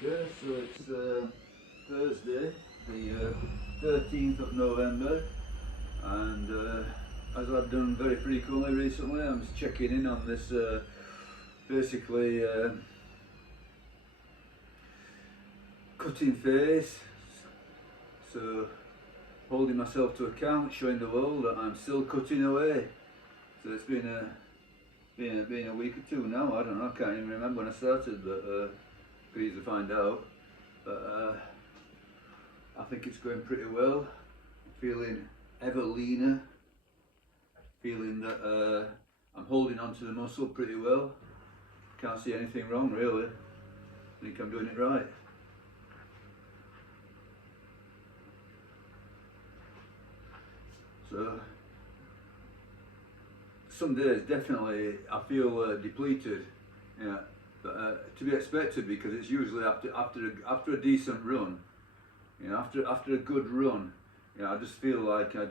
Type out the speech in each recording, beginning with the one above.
Okay, so it's Thursday, the 13th of November, and as I've done very frequently recently, I'm just checking in on this basically cutting phase. So holding myself to account, showing the world that I'm still cutting away. So it's been a week or two now. I don't know. I can't even remember when I started, but pleased to find out. But I think it's going pretty well. Feeling ever leaner. Feeling that I'm holding onto the muscle pretty well. Can't see anything wrong really. I think I'm doing it right. So some days definitely I feel depleted. Yeah, but to be expected, because it's usually after a decent run. You know, after a good run, you know, I just feel like I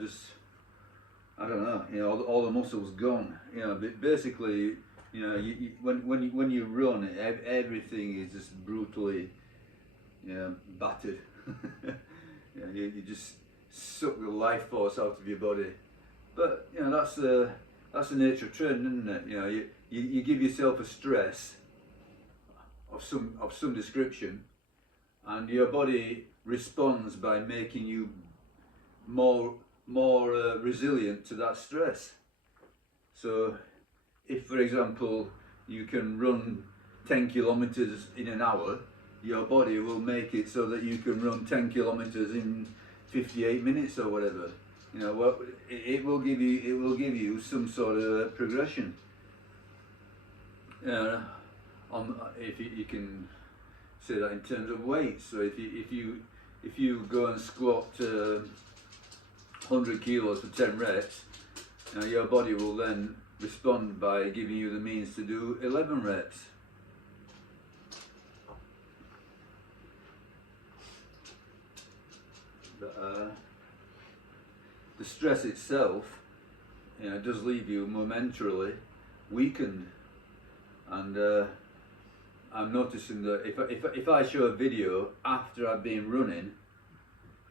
don't know, you know, all the muscles gone. You know, but basically, you know, when you run, everything is just brutally, you know, battered. You know, you just suck the life force out of your body. But you know, that's the nature of training, isn't it? You know, you give yourself a stress of some description, and your body responds by making you more resilient to that stress. So if, for example, you can run 10 kilometers in an hour, your body will make it so that you can run 10 kilometers in 58 minutes or whatever. You know, well, it will give you some sort of progression. If you can say that in terms of weight. So if you go and squat 100 kilos for 10 reps, your body will then respond by giving you the means to do 11 reps. But the stress itself, you know, does leave you momentarily weakened, and I'm noticing that if I show a video after I've been running,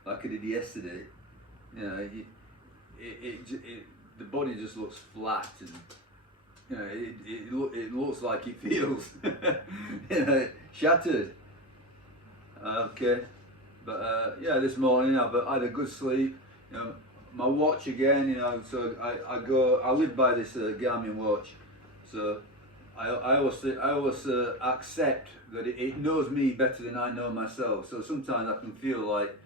like I did yesterday, you know, the body just looks flat, and you know, it looks like it feels you know, shattered. Okay, but yeah, this morning I had a good sleep. You know, my watch again. You know, so I live by this Garmin watch, so I always accept that it knows me better than I know myself. So sometimes I can feel like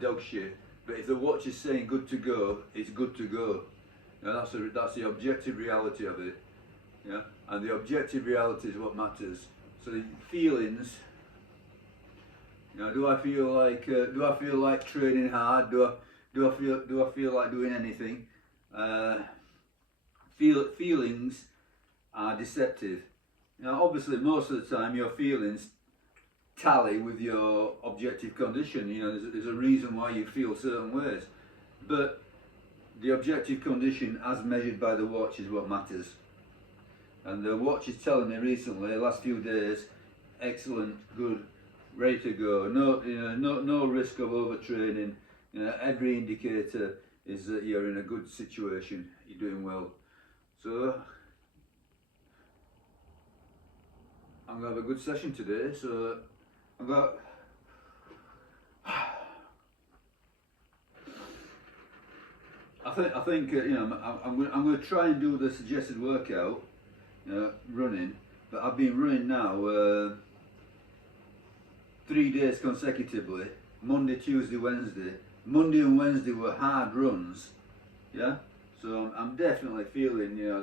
dog shit. But if the watch is saying good to go, it's good to go. You know, that's the objective reality of it. Yeah, and the objective reality is what matters. So the feelings. You know, do I feel like training hard? Do I feel like doing anything? Feelings are deceptive. You know, obviously most of the time your feelings tally with your objective condition. You know, there's a reason why you feel certain ways, but the objective condition as measured by the watch is what matters. And the watch is telling me recently, the last few days, excellent, good, ready to go. No, you know, no risk of overtraining. You know, every indicator is that you're in a good situation. You're doing well. So I'm gonna have a good session today. So I've got. I think you know, I'm going to try and do the suggested workout, running. But I've been running now 3 days consecutively. Monday, Tuesday, Wednesday. Monday and Wednesday were hard runs. Yeah. So I'm definitely feeling, you know,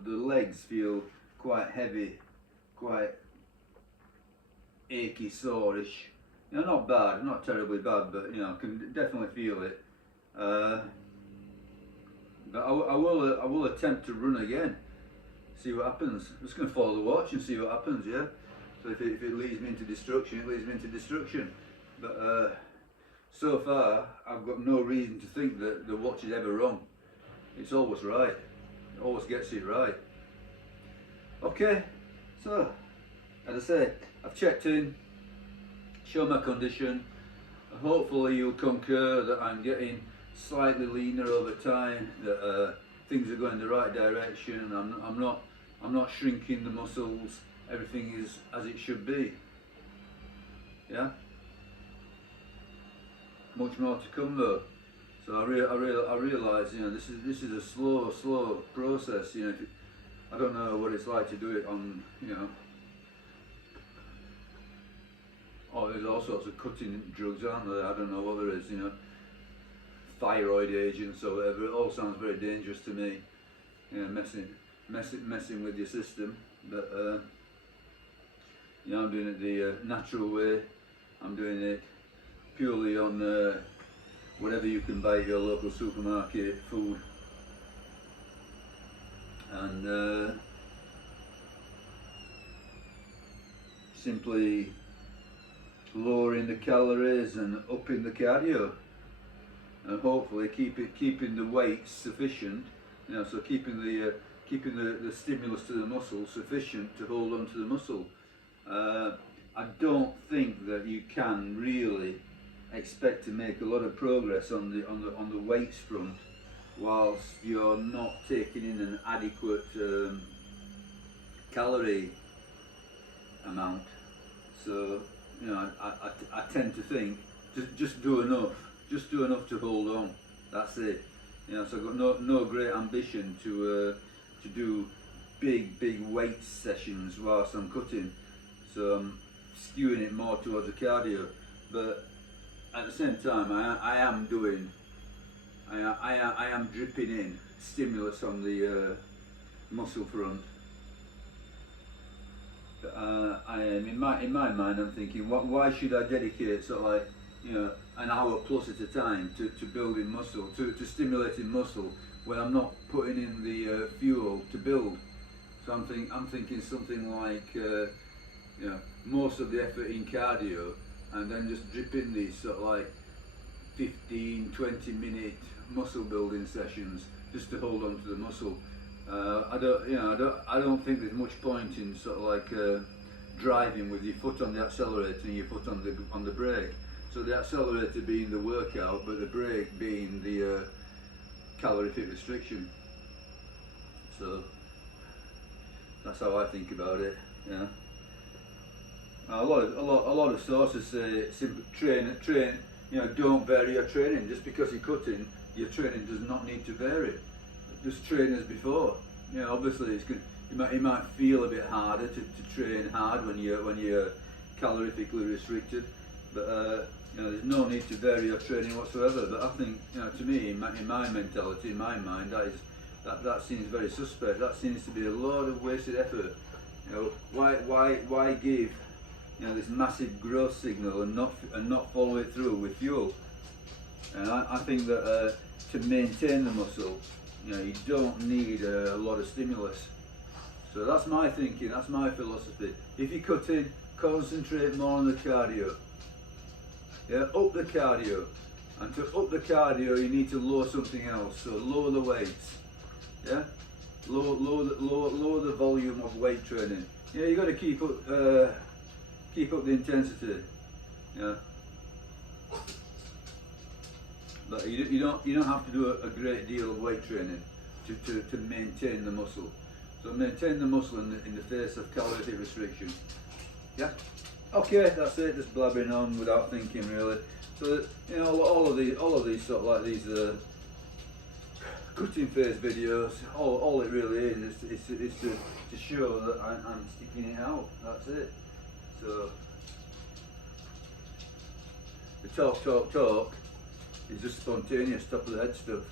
the legs feel quite heavy, quite achy, sore-ish. You know, not bad, not terribly bad, but you know, I can definitely feel it. But I will attempt to run again, see what happens. I'm just going to follow the watch and see what happens, yeah? So if it leads me into destruction, it leads me into destruction. But so far, I've got no reason to think that the watch is ever wrong. It's always right. It always gets it right. Okay, so as I say, I've checked in, shown my condition. Hopefully you'll concur that I'm getting slightly leaner over time, that things are going the right direction. I'm not shrinking the muscles. Everything is as it should be. Yeah. Much more to come though. So I realise, you know, this is a slow process. You know, I don't know what it's like to do it on, you know. Oh, there's all sorts of cutting drugs, aren't there? I don't know what there is, you know, thyroid agents or whatever. It all sounds very dangerous to me. You know, messing with your system. But you know, I'm doing it the natural way. I'm doing it purely on whatever you can buy at your local supermarket food, and simply lowering the calories and upping the cardio, and hopefully keeping the weight sufficient. You know, so keeping the stimulus to the muscle sufficient to hold on to the muscle. I don't think that you can really expect to make a lot of progress on the weights front whilst you're not taking in an adequate calorie amount. So, you know, I tend to think just do enough to hold on. That's it. You know, so I've got no great ambition to do big weight sessions whilst I'm cutting. So I'm skewing it more towards the cardio, but at the same time, I am dripping in stimulus on the muscle front. I am in my mind. I'm thinking, why should I dedicate sort of like, you know, an hour plus at a time to building muscle, to stimulating muscle, when I'm not putting in the fuel to build? So I'm thinking something like, you know, most of the effort in cardio, and then just drip in these sort of like 15-20 minute muscle building sessions just to hold on to the muscle. I don't think there's much point in sort of like driving with your foot on the accelerator and your foot on the brake. So the accelerator being the workout, but the brake being the calorific restriction. So that's how I think about it. Yeah. A lot of sources say simply train. You know, don't vary your training. Just because you're cutting, your training does not need to vary. Just train as before. You know, obviously it might feel a bit harder to train hard when you're calorifically restricted, but you know, there's no need to vary your training whatsoever. But I think, you know, to me, in my mentality, in my mind, that seems very suspect. That seems to be a lot of wasted effort. You know, why give, you know, this massive growth signal and not follow it through with fuel? And I think that to maintain the muscle, you know, you don't need a lot of stimulus. So that's my thinking, that's my philosophy. If you're cutting, concentrate more on the cardio. Yeah, up the cardio. And to up the cardio, you need to lower something else. So lower the weights. Yeah, lower the volume of weight training. Yeah, you got to keep up the intensity. Yeah. But you don't have to do a great deal of weight training to maintain the muscle. So maintain the muscle in the face of calorific restriction. Yeah. Okay, that's it. Just blabbering on without thinking really. So, you know, all of these sort of like these cutting phase videos. All it really is to show that I'm sticking it out. That's it. So the talk is just spontaneous, top of the head stuff.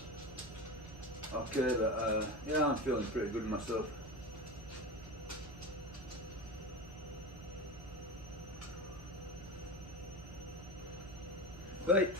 Okay, but yeah, I'm feeling pretty good myself. Right.